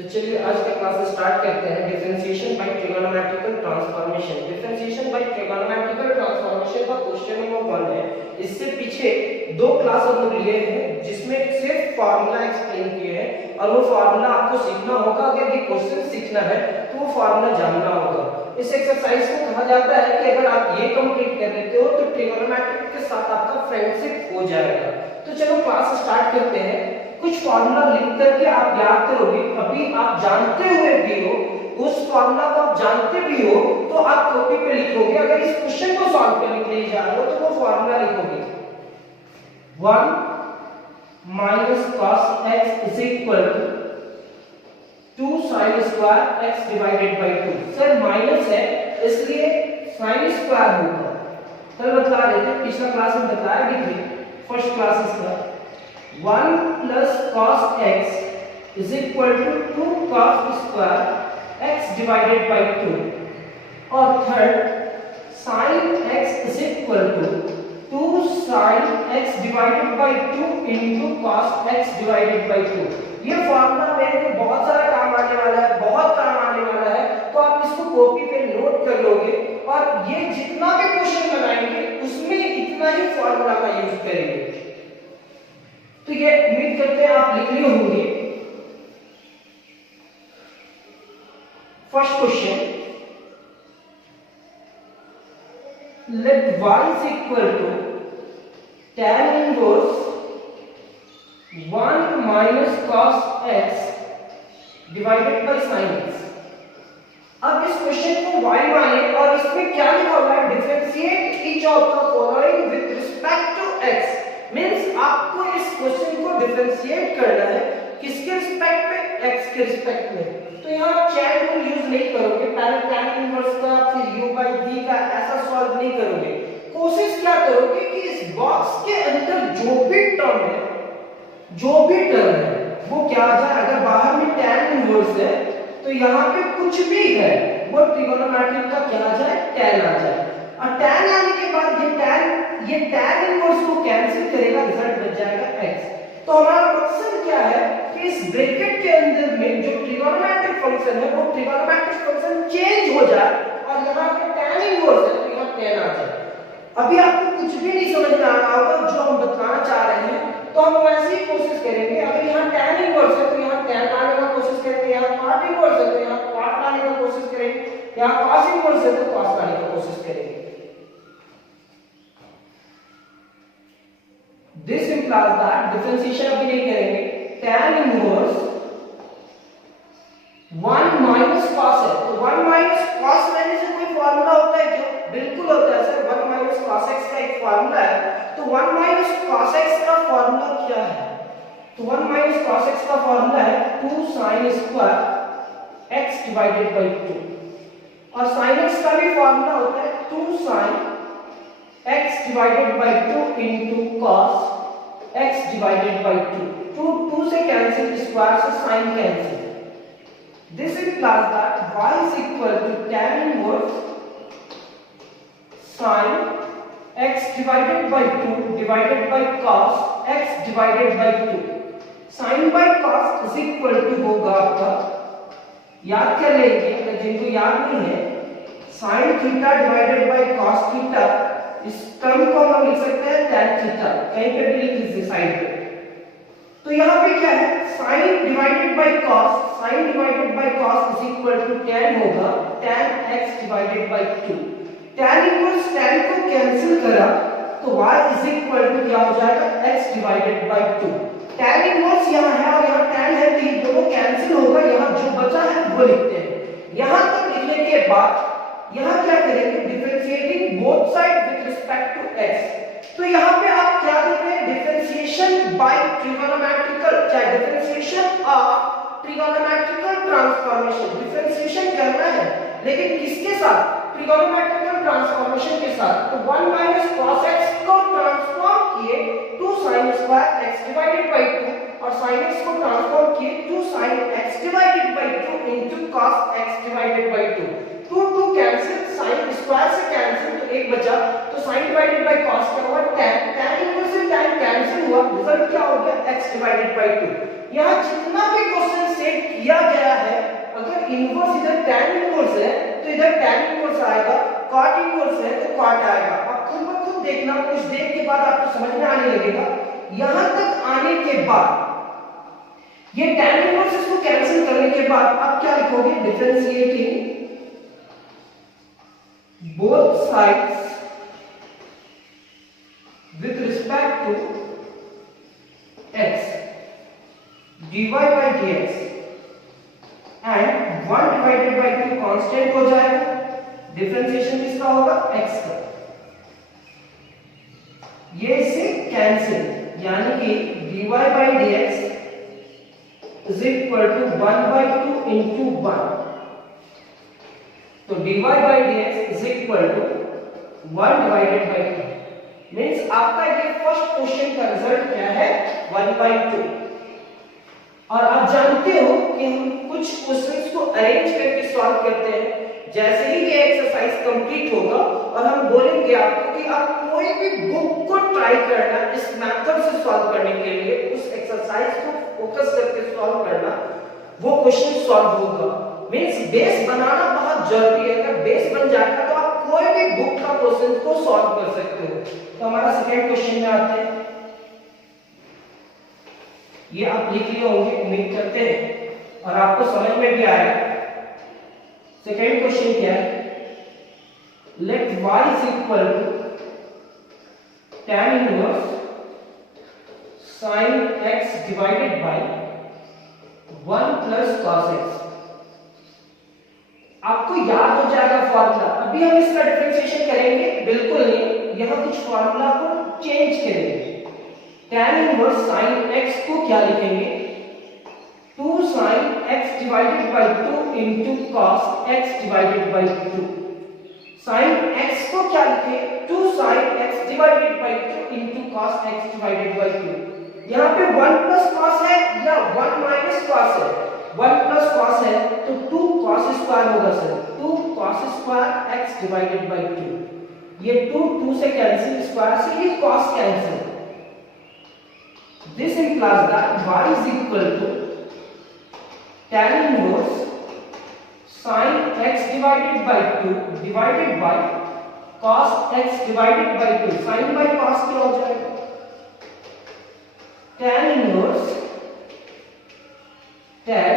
तो चलिए आज का क्लास स्टार्ट करते हैं। Differentiation by trigonometrical transformation. Differentiation by trigonometrical transformation का क्वेश्चन नंबर 1 है। इससे पीछे दो क्लास हम लोग लिए हैं जिसमें सिर्फ फार्मूला एक्सप्लेन किए हैं और वो फार्मूला आपको सीखना होगा। अगर ये क्वेश्चन सीखना है तो वो फार्मूला जानना होगा। इस एक्सरसाइज को कहा जाता है कि अगर आप ये कंप्लीट कर लेते हो तो ट्रिगोनोमेट्रिक के साथ आपका फ्रेंडशिप हो जाएगा। तो चलो क्लास स्टार्ट करते हैं। कुछ फार्मूला लिख करके आप याद करोगे, अभी आप जानते हुए भी हो, उस फार्मूला को आप जानते भी हो तो आप कॉपी पे लिखोगे। अगर इस क्वेश्चन को सॉल्व करने के लिए जा रहे हो तो वो फार्मूला लिखोगे 1 - cos x = 2 sin square x divided by 2। Sir minus है इसलिए sin स्क्वायर होगा। कल बता रहे थे, पिछला क्लास में बताया भी थे, फर्स्ट क्लास इसका 1 + cos x = 2 cos square x divided by 2। और third sin x = 2 sin x divided by 2 into cos x divided by 2। ये फार्मूला मेरे को बहुत सारा काम आने वाला है, बहुत काम आने वाला है, तो आप इसको कॉपी पे नोट कर लोगे और ये जितना भी क्वेश्चन बनाएंगे उसमें इतना ही फार्मूला का यूज करेंगे। तो ये उम्मीद करते हैं आप लिख लिए होंगे। First question, let y = tan inverse 1 - cos x divided by sin x। अब इस क्वेश्चन को y माने और इसमें क्या लिखा हुआ है, differentiate each of the following with respect to x। Means आपको इस क्वेश्चन को डिफरेंशिएट करना है किसके रिस्पेक्ट में, x के रिस्पेक्ट में। तो यहां चैन रूल यूज नहीं करोगे, पहले tan इनवर्स का फिर u/v का ऐसा सॉल्व नहीं करोगे। कोशिश क्या करोगे कि इस बॉक्स के अंदर जो भी टर्म है वो क्या आ जाए। अगर बाहर में tan इनवर्स है तो यहाँ पे कुछ भी है वो ट्रिगोनोमेट्रिक का क्या आ जाए, tan आ जाए। और tan आने के बाद ये tan इनवर्स को कैंसिल करेगा, रिजल्ट बच जाएगा x। तो हमारा मकसद क्या है कि इस ब्रैकेट के अंदर में जो ट्रिगोनोमेट्रिक फंक्शन है वो ट्रिगोनोमेट्रिक फंक्शन चेंज हो जाए और यहाँ पे tan इनवर्स है तो यहाँ tan आ जाए। अभी आपको कुछ भी नहीं समझ में आ रहा होगा जो हम बताना चाह रहे हैं, तो हम वैसे ही कोशिश करेंगे। अगर यहाँ tan इनवर्स है तो यहाँ tan लाने का कोशिश करेंगे, यहाँ cot इनवर्स है तो यहाँ cot लाने का कोशिश करेंगे, यहाँ cos इनवर्स है तो cos लाने का कोशिश करेंगे। This implies that डिफरेंशिएशन अभी नहीं करेंगे। tan इनवर्स 1 - cos है तो 1 - cos लेने से कोई फार्मूला होता है क्या? बिल्कुल होता है सर। 1 - cos x का एक फार्मूला है। तो 1 - cos x का फार्मूला क्या है? तो 1 - cos x का फार्मूला है 2 sin square x divided by 2। और sin x का भी फार्मूला होता है 2 sin x divided by 2 into cos x divided by 2। 2 से कैंसिल, स्क्वायर से sin cancel. This implies that y = tan inverse sin x divided by 2 divided by cos x divided by 2। sin by cos होगा आपका, याद कर लेंगे अगर जिनको याद नहीं है, sin theta divided bye cos theta. इस टर्म को हम लिख सकते हैं tan थीटा, कहीं पे भी लिख दीजिए साइड पे। तो यहाँ पे क्या है, sin divided by cos tan होगा tan x divided by 2। tan inverse tan को कैंसिल करा तो y क्या हो जाएगा, x divided by 2। tan inverse यहाँ है और यहाँ tan है तो ये दोनों कैंसिल होगा, यहाँ जो बचा है वो लिखते हैं। यहाँ तक लिखने के बाद यहाँ क्या करेंगे, differentiating both side with respect to x। तो यहाँ पे आप क्या देख रहे हैं, डिफरेंशिएशन बाय ट्रिगोनोमेट्रिकल, चाहे differentiation of trigonometrical transformation. Differentiation करना है लेकिन किसके साथ, ट्रिगोनोमेट्रिकल ट्रांसफॉर्मेशन के साथ। तो 1 - cos x को ट्रांसफॉर्म किए 2 sin square x divided by 2 और sin x को ट्रांसफॉर्म किए 2 sin x divided by 2 into cos x divided by 2। 2 cancel, sin square से कैंसिल, तो एक बचा, तो sin डिवाइडेड बाय cos क्या हुआ, tan, tan इनवर्स से tan कैंसिल हुआ, रिजल्ट क्या हो गया, x डिवाइडेड बाय 2। यहाँ जितना भी क्वेश्चन सेट किया गया है, अगर इनवर्स इधर tan इनवर्स है तो इधर tan इनवर्स आएगा, cot इनवर्स है तो cot आएगा। अब खुद ब खुद देखना, कुछ देख के बाद आपको समझ में आने लगेगा। यहां तक आने के बाद ये tan इनवर्स इसको कैंसिल करने के बाद आप क्या लिखोगे, differentiating both sides with respect to x dy by dx and 1 divided by 2 constant हो जाएगा, डिफरेंशिएशन किसका होगा, x का, ये इससे कैंसिल, यानी कि dy by dx is equal to 1 by 2 into 1, तो dy by dx is equal to 1 divided by 2, means आपका ये फर्स्ट क्वेश्चन का रिजल्ट क्या है, 1 by 2। और आप जानते हो कि हम कुछ क्वेश्चंस को अरेंज करके सॉल्व करते हैं। जैसे ही ये एक्सरसाइज कंप्लीट होगा और हम बोलेंगे आपको कि आप कोई भी बुक को ट्राई करना इस मेथड से सॉल्व करने के लिए, उस एक्सरसाइज को फोकस करके सॉल्व करना, वो क्वेश्चन सॉल्व होगा। मींस बेस बनाना बहुत जरूरी है, अगर बेस बन जाएगा तो आप कोई भी बुक का क्वेश्चन को सॉल्व कर सकते हो। तो हमारा सेकंड क्वेश्चन में आते हैं, ये आप लिख लिए होंगे उम्मीद करते हैं और आपको समझ में भी आएगा। सेकंड क्वेश्चन क्या है, late y is equal to tan inverse sin x divided by 1 plus cos x। आपको याद हो जाएगा फॉर्मूला, अभी हम इसका डिफरेंशिएशन करेंगे बिल्कुल नहीं, यहां कुछ फॉर्मूला को चेंज करेंगे। tan इनवर्स sin x को क्या लिखेंगे, 2 sin x divided by 2 into cos x divided by 2। sin x को क्या लिखें, 2 sin x divided by 2 into cos x divided by 2। यहाँ पे 1 plus cos है या 1 minus cos है, 1 plus cos है तो 2 cos स्क्वायर होगा sir, 2 cos square x divided by 2। ये 2 से कैंसिल, स्क्वायर से ये cos cancel. This implies that y is equal to tan inverse sin x divided by 2 divided by cos x divided by 2। sin by cos क्या हो जाएगा, tan inverse tan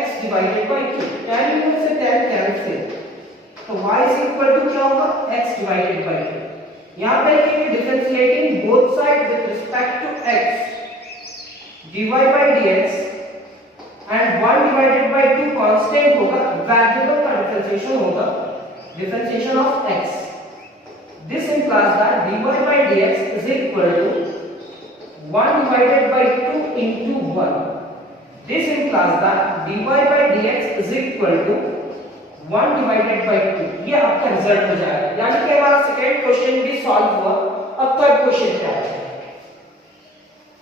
x divided by 2, tan inverse से tan cancel, तो y is equal to क्या होगा, x divided by 2। यहाँ पे लिखेंगे differentiating both side with respect to x dy by dx and 1 divided by 2 constant होगा, variable का differentiation होगा, differentiation of x। This implies that dy by dx is equal to 1 divided by 2 into 1। This implies that dy by dx is equal to 1 divided by 2। ये आपका result हो जाएगा, यानी कि हमारा सेकंड क्वेश्चन भी सॉल्व हुआ। अब थर्ड क्वेश्चन क्या है,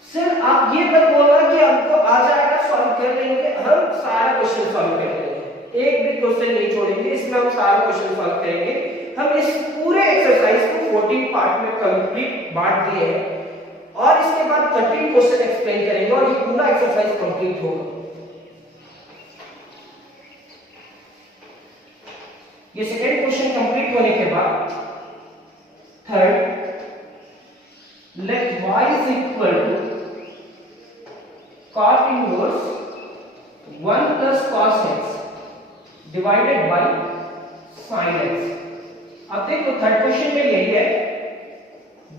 सर आप ये मत बोलना कि हमको आ जाएगा, सॉल्व कर लेंगे, हम सारा क्वेश्चन सॉल्व कर लेंगे, एक भी क्वेश्चन नहीं छोड़ेंगे, इसमें हम सारा क्वेश्चन सॉल्व करेंगे। हम इस पूरे एक्सरसाइज को 14 पार्ट में कंप्लीट बांट दिए हैं और इसके बाद 13 क्वेश्चन एक्सप्लेन करेंगे और ये पूरा एक्सरसाइज कंप्लीट होगा। ये सेकंड क्वेश्चन कंप्लीट होने के बाद third, let y is equal to cot inverse 1 plus cos x divided by sin x। अब देखो थर्ड क्वेश्चन में यही है,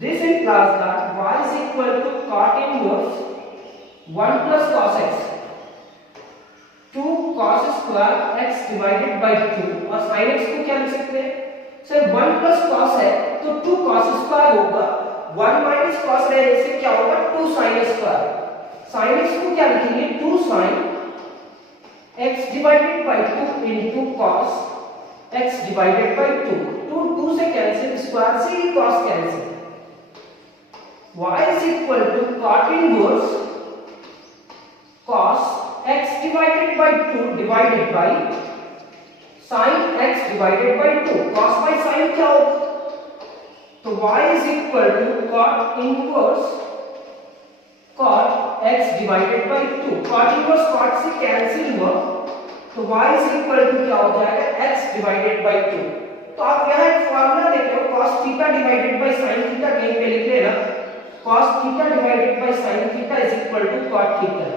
this implies that y is equal to cot inverse 1 plus cos x 2 cos square x divided by 2, और sin x को क्या लिख सकते हैं सर, 1 प्लस cos है तो 2 cos स्क्वायर होगा, 1 माइनस cos रहने से क्या होगा, 2 sin स्क्वायर। sin x को क्या लिखेंगे, 2 sin x divided by 2 into cos x divided by 2। 2 से कैंसिल, स्क्वायर से ही cos cancel. y is equal to cot inverse cos x divided by 2 divided by sin x divided by 2, cos by sin क्या होगा, तो y is equal to cot inverse cot x divided by 2, cot inverse cot से cancel हुआ, तो y is equal to क्या हो जाएगा x divided by 2। तो आप यहाँ एक फार्मूला देख रहे हो, cos theta divided by sin theta, कहीं पे लिख लेना cos theta divided by sin theta is equal to cot theta.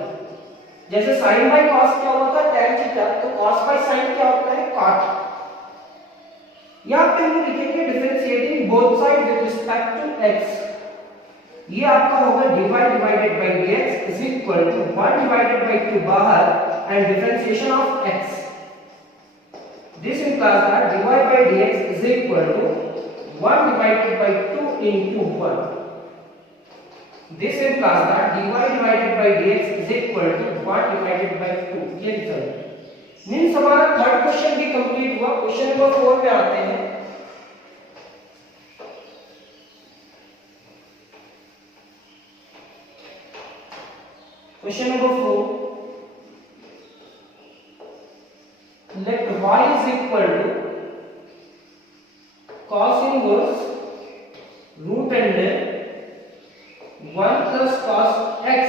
जैसे sin बाय cos क्या होता है tan थीटा, तो cos बाय sin क्या होता है cot। यहाँ पे हम लिखेंगे differentiating both side with respect to x, ये आपका होगा dy divided by dx is equal to 1 divided by 2 बाहर and differentiation of x। This implies that dy by dx is equal to 1 divided by 2 into 1. This implies that dy divided by dx is equal to 1 divided by 2. ये result means हमारा third question भी complete हुआ। Question number 4 पे आते हैं। Question number 4, let y is equal to cos inverse root under 1 plus cos x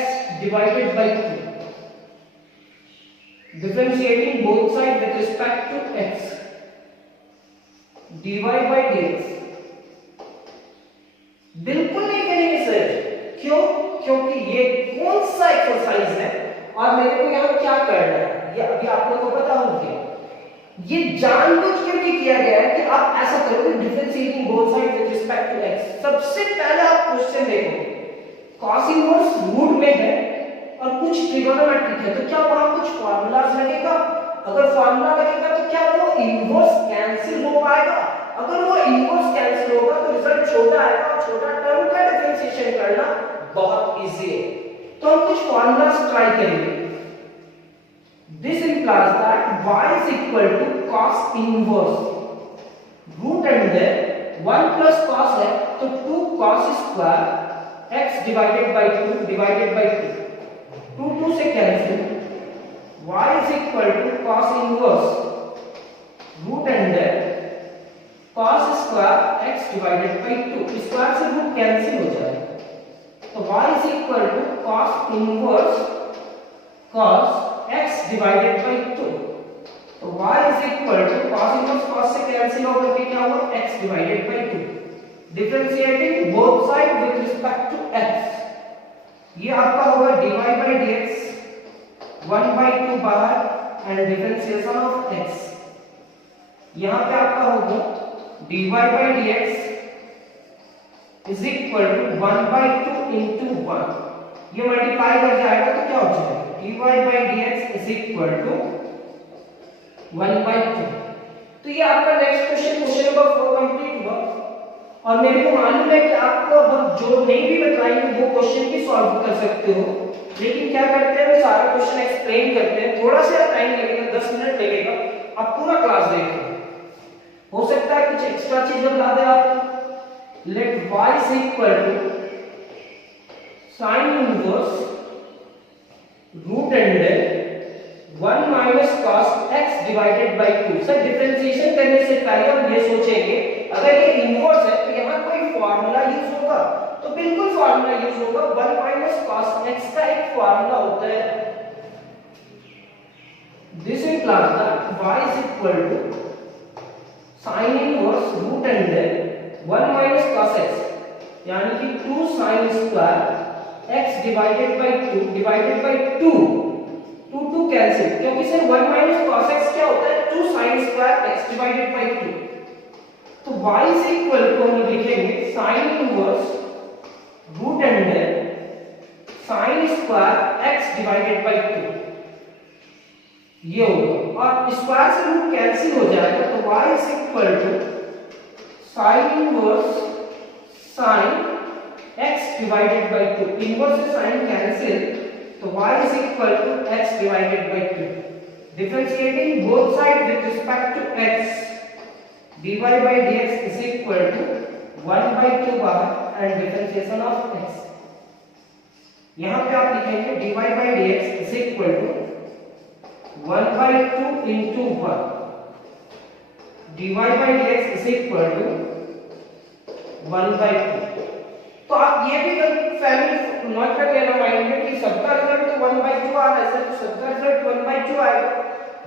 divided by 2, differentiating both sides with respect to x, dy by dx। बिल्कुल नहीं करेंगे sir, क्यों? क्योंकि ये कौन सा एक्सरसाइज है और मेरे को यहाँ क्या करना है, ये अभी आप लोगों को पता होगा। ये जानबूझ के भी किया गया है कि आप ऐसा करोगे differentiating both side with respect to x। सबसे पहले आप क्वेश्चन देखो, cos इनवर्स रूट में है और कुछ ट्रिगोनोमेट्रिक है, तो क्या वहां कुछ फार्मूलाज लगेगा? अगर फार्मूला लगेगा तो क्या वो इनवर्स कैंसिल हो पाएगा? अगर वो इनवर्स कैंसिल होगा तो रिजल्ट छोटा आएगा, और छोटा टर्म का डिफरेंशिएशन करना बहुत इजी है। तो हम कुछ फार्मूलाज ट्राई करेंगे। This implies that y is equal to cos inverse root under 1 plus cos है, तो 2 cos square x divided by 2 divided by 2, 2 से cancel, y is equal to cos inverse root under cos square x divided by 2, square से root cancel हो जाएगा, तो y is equal to cos inverse cos x divided by 2, तो y is equal to cos inverse cos से cancel होकर के क्या होगा x divided by 2, differentiating both side with respect to x। ये आपका होगा dy by dx 1 by 2 बाहर एंड डिफरेंशिएशन ऑफ x। यहाँ पे आपका होगा dy by dx is equal to 1 by 2 into 1, ये मल्टीप्लाई कर जाएगा तो क्या हो जाएगा dy by dx is equal to 1 by 2। तो ये आपका next question, question number 4 complete हुआ। और मेरे को मालूम है कि आपको अब जो नहीं भी बताएंगे वो क्वेश्चन भी सॉल्व कर सकते हो, लेकिन क्या करते हैं, सारा क्वेश्चन एक्सप्लेन करते हैं, थोड़ा सा टाइम लगेगा, 10 मिनट लगेगा, आप पूरा क्लास देखो, हो सकता है कुछ एक्स्ट्रा चीज बता दे आप। Let y is equal to sin inverse root under 1 minus cos x divided by 2। Sir differentiation करने से पहले हम ये सोचेंगे, अगर ये इनवर्स है तो यहाँ कोई फार्मूला यूज होगा, तो बिल्कुल फार्मूला यूज होगा, 1 minus cos x का एक फार्मूला होता है। This implies that y is equal to sin inverse root under 1 minus cos x, यानी कि 2 sin square x divided by 2 divided by 2, 2 cancel, क्योंकि सर 1 minus cos x क्या होता है 2 sin square x divided by 2, तो y is equal to हम लिखेंगे sin inverse root under sin square x divided by 2, ये होगा, और स्क्वायर से रूट कैंसिल हो जाएगा, तो y is equal to sin inverse sin x divided by 2, inverse से sin कैंसिल, तो y is equal to x divided by 2, differentiating both sides with respect to x, dy by dx is equal to 1 by 2 बाहर and differentiation of x। यहाँ पे आप लिखेंगे dy by dx is equal to 1 by 2 into 1, dy by dx is equal to 1/2। तो आप ये भी family note कर लेना माइंड में कि सबका रिजल्ट तो 1/2 आ रहा है, तो सबका रिजल्ट 1/2 आएगा।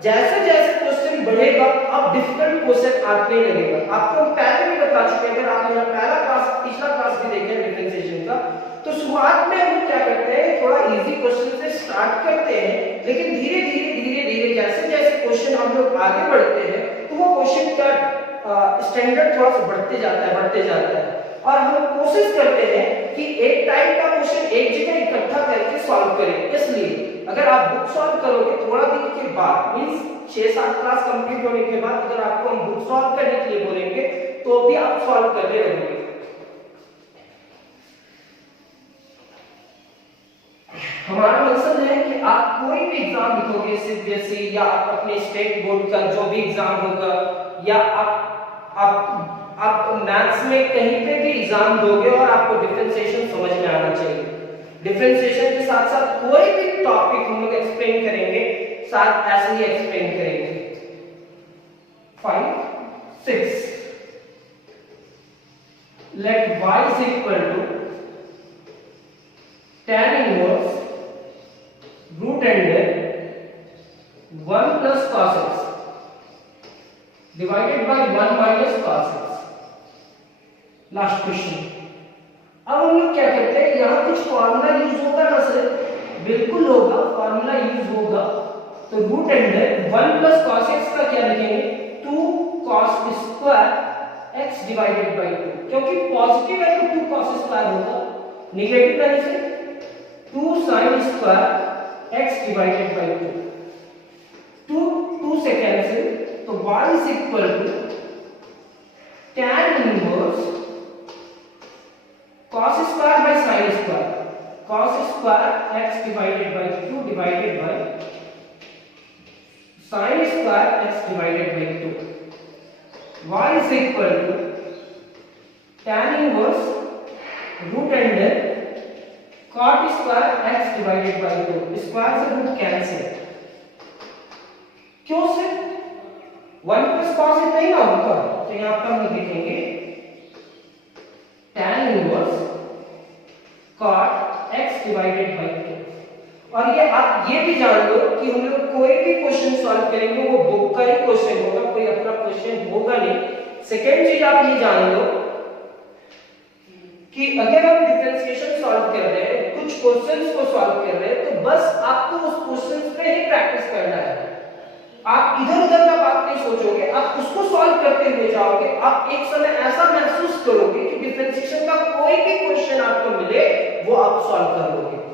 जैसे जैसे क्वेश्चन बढ़ेगा अब डिफिकल्ट क्वेश्चन आने लगेगा। आपको पहले भी बता चुके हैं, अगर आपने मेरा पहला क्लास पिछला क्लास भी देखे डिफरेंशिएशन का, तो शुरुआत में हम क्या करते हैं, थोड़ा इजी क्वेश्चन से स्टार्ट करते हैं, लेकिन धीरे धीरे जैसे जैसे क्वेश्चन हम लोग आगे बढ़ते हैं तो वो क्वेश्चन का स्टैंडर्ड थोड़ा सा बढ़ते जाता है और हम कोशिश करते हैं कि एक टाइप का क्वेश्चन एक जगह इकट्ठा करके सॉल्व करें। इसलिए अगर आप बुक सॉल्व करोगे थोड़ा दिन के बाद, मींस 6-7 क्लास कंप्लीट होने के बाद अगर आपको हम बुक सॉल्व करने के लिए बोलेंगे तो भी आप सॉल्व करते रहोगे। हमारा मकसद है कि आप कोई भी एग्जाम लिखोगे सीबीएसई या आप अपने स्टेट बोर्ड का जो भी एग्जाम होगा या आप मैथ्स में कहीं पे भी एग्जाम दोगे और आपको डिफरेंशिएशन समझ में आना चाहिए। डिफरेंशिएशन के साथ साथ कोई भी टॉपिक हम लोग एक्सप्लेन करेंगे, साथ ऐसे ही एक्सप्लेन करेंगे। 5, 6 let y is equal to tan inverse root under 1 plus cos x divided by 1 minus cos x। Last question. अब हम लोग क्या करते हैं, यहाँ कुछ फॉर्मूला यूज होगा ना सर, बिल्कुल होगा, फॉर्मूला यूज होगा। तो root under 1 plus cos x का क्या लिखेंगे, 2 cos square x divided by 2, क्योंकि पॉजिटिव है तो 2 cos स्क्वायर होगा, नेगेटिव है से 2 sin square x divided by 2, 2 से कैंसिल, तो y is equal to tan inverse cos square by sin square, cos square x divided by 2 divided by sin square x divided by 2, y is equal to tan inverse root under cot square x divided by 2, square से root cancel. क्यों से 1 plus cos इतना ही ना होगा, तो यहां पर हम लिखेंगे tan inverse cot x divided by 2। और ये आप ये भी जान लो कि हम लोग कोई भी क्वेश्चन सॉल्व करेंगे वो बुक का ही क्वेश्चन होगा, कोई अपना क्वेश्चन होगा नहीं। सेकेंड चीज आप ये जान लो कि अगर हम डिफरेंशिएशन सॉल्व कर रहे हैं, कुछ क्वेश्चंस को सॉल्व कर रहे हैं, तो बस आपको उस क्वेश्चंस पे ही प्रैक्टिस करना है। आप इधर उधर का बात नहीं सोचोगे, आप उसको सॉल्व करते हुए जाओगे। आप एक समय ऐसा महसूस करोगे कि डिफरेंशिएशन का कोई भी क्वेश्चन आपको मिले वो आप सॉल्व कर लोगे।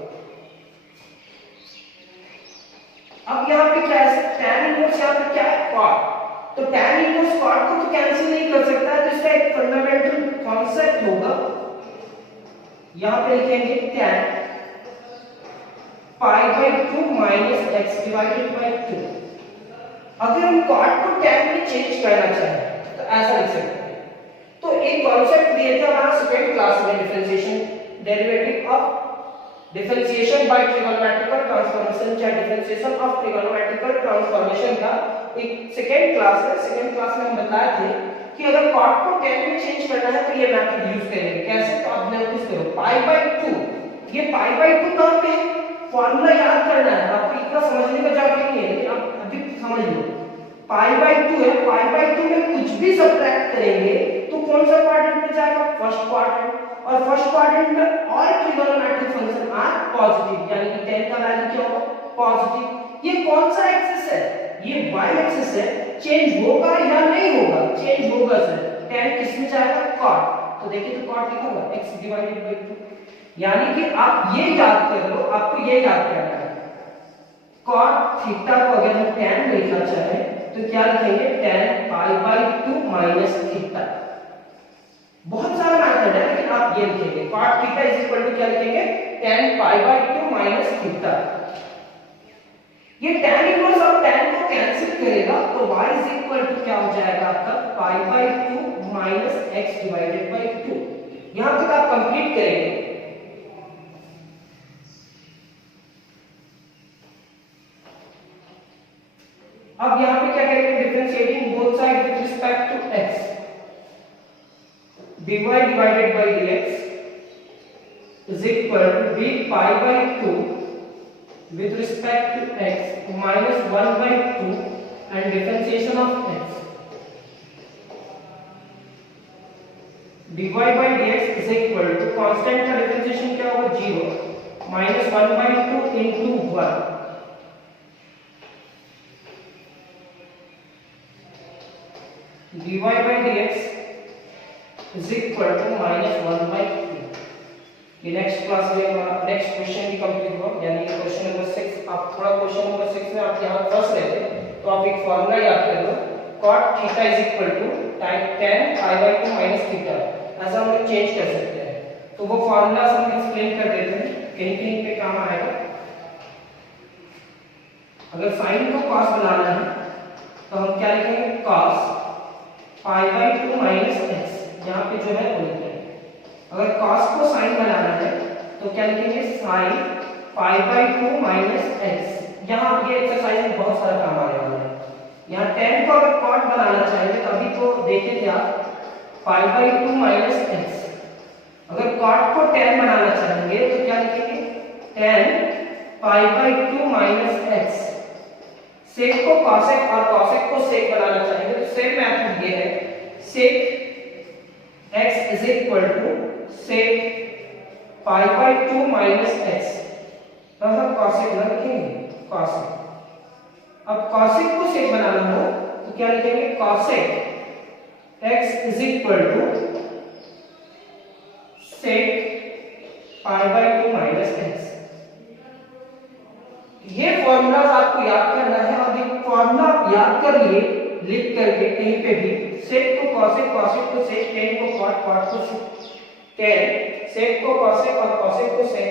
अब यहाँ पे क्या है, tan इनवर्स यहाँ पे क्या है, cot, तो tan इनवर्स cot को तो कैंसिल नहीं कर सकता है, तो इसका एक फंडामेंटल कॉन्सेप्ट होगा, यहाँ पे लिखेंगे tan pi by 2 minus x divided by 2। अगर हम cot को tan में चेंज करना चाहें तो ऐसा लिख सकते हैं। तो एक कॉन्सेप्ट दिए थे हमारा सेकंड क्लास में, differentiation derivative of differentiation by trigonometrical transformation या डिफरेंशिएशन ऑफ ट्रिगोनोमेट्रिकल ट्रांसफॉर्मेशन का एक सेकंड क्लास है। सेकंड क्लास में हम बताए थे कि अगर cot को tan में चेंज करना है तो ये मेथड यूज करेंगे। कैसे, तो आप नोटिस करो पाई बाय 2, ये पाई बाय 2 कहां पे है, फार्मूला याद करना है आपको, इतना समझने का जरूरत नहीं है, लेकिन आप अभी समझ लो। पाई बाय 2 है, पाई बाय 2 में कुछ भी सब्ट्रैक्ट करेंगे तो कौन सा क्वाड्रेंट में जाएगा, फर्स्ट क्वाड्रेंट, और फर्स्ट क्वाड्रेंट में all trigonometric function are positive, यानी कि tan का वैल्यू क्या होगा, पॉजिटिव। ये कौन सा एक्सिस है, ये y एक्सिस है, चेंज होगा या नहीं होगा, चेंज होगा सर, tan किस में जाएगा, cot, तो देखिए तो cot लिखा हुआ x डिवाइडेड बाय 2, यानी कि आप ये याद कर लो, आपको ये याद करना है, cot थीटा को अगर हम tan में लिखना चाहे तो क्या लिखेंगे, tan pi by 2 minus theta. बहुत सारा मेथड है, लेकिन आप ये लिखेंगे cot theta is equal to क्या लिखेंगे, tan pi by 2 minus theta. ये tan इनवर्स और tan को कैंसिल करेगा तो y इज इक्वल टू क्या हो जाएगा आपका, पाई by 2 minus x divided by 2। यहां तक आप कंप्लीट करेंगे। अब यहां पे क्या करेंगे, differentiating both side with respect to x, dy divided by dx is equal to d pi by 2 with respect to x minus 1 by 2 and differentiation of x. dy by dx is equal to constant का differentiation क्या होगा 0 minus 1 by 2 into 1 dy by dx is equal to minus 1 by 2. ये next class में next question भी complete हुआ, यानी कि question number 6। आप थोड़ा क्वेश्चन नंबर 6 में आप यहाँ फंस रहे थे तो आप एक फॉर्मूला याद कर लो, cot theta is equal to tan pi by 2 minus theta. ऐसा हम लोग चेंज कर सकते हैं, तो वो फॉर्मूला हम एक्सप्लेन कर देते हैं, कहीं कहीं पे काम आएगा। अगर साइन को cos बनाना है तो हम क्या लिखेंगे, cos pi by 2 minus x, यहाँ पे जो है वो लिखेंगे। अगर cos को sin बनाना है तो क्या लिखेंगे, sin pi by 2 minus x। यहाँ ये एक्सरसाइज में बहुत सारा काम आने वाला है। यहाँ tan को अगर cot बनाना चाहेंगे तो अभी तो देखे थे आप pi by 2 minus x। अगर cot को tan बनाना चाहेंगे तो क्या लिखेंगे, tan pi by 2 minus x। sec को cosec और cosec को sec बनाना चाहेंगे तो सेम मेथड ये है, sec x is equal to sec pi by 2 minus x। तो हम cosec ना लिखेंगे, cosec। अब cosec को sec बनाना हो तो क्या लिखेंगे, cosec x is equal to sec pi by 2 minus x। ये फॉर्मूलाज आपको याद करना है, और ये फॉर्मूला याद कर लिए लिख करके कहीं पे भी, sec को cosec, cosec को sec, tan को cot, cot को tan, sec को cosec और cosec को sec,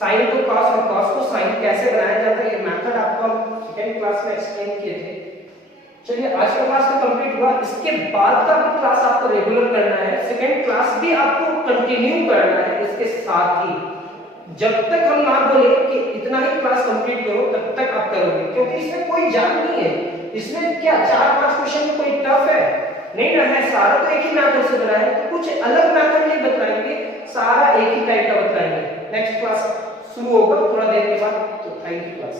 sin को cos और cos को sin कैसे बनाया जाता है, ये मेथड आपको हम सेकंड क्लास में एक्सप्लेन किए थे। चलिए आज का क्लास तो कंप्लीट हुआ, इसके बाद का भी क्लास आपको रेगुलर करना है, सेकंड क्लास भी आपको कंटिन्यू करना है इसके साथ ही। जब तक हम ना बोले कि इतना ही क्लास कंप्लीट करो तब तक आप करोगे, क्योंकि इसमें कोई जान नहीं है। इसमें क्या 4-5 क्वेश्चन में कोई टफ है नहीं ना है, सारा तो एक ही मेथड से बनाया है, तो कुछ अलग मेथड नहीं बताएंगे, सारा एक ही टाइप का बताएंगे। नेक्स्ट क्लास शुरू होगा थोड़ा देर के बाद, तो थैंक यू क्लास।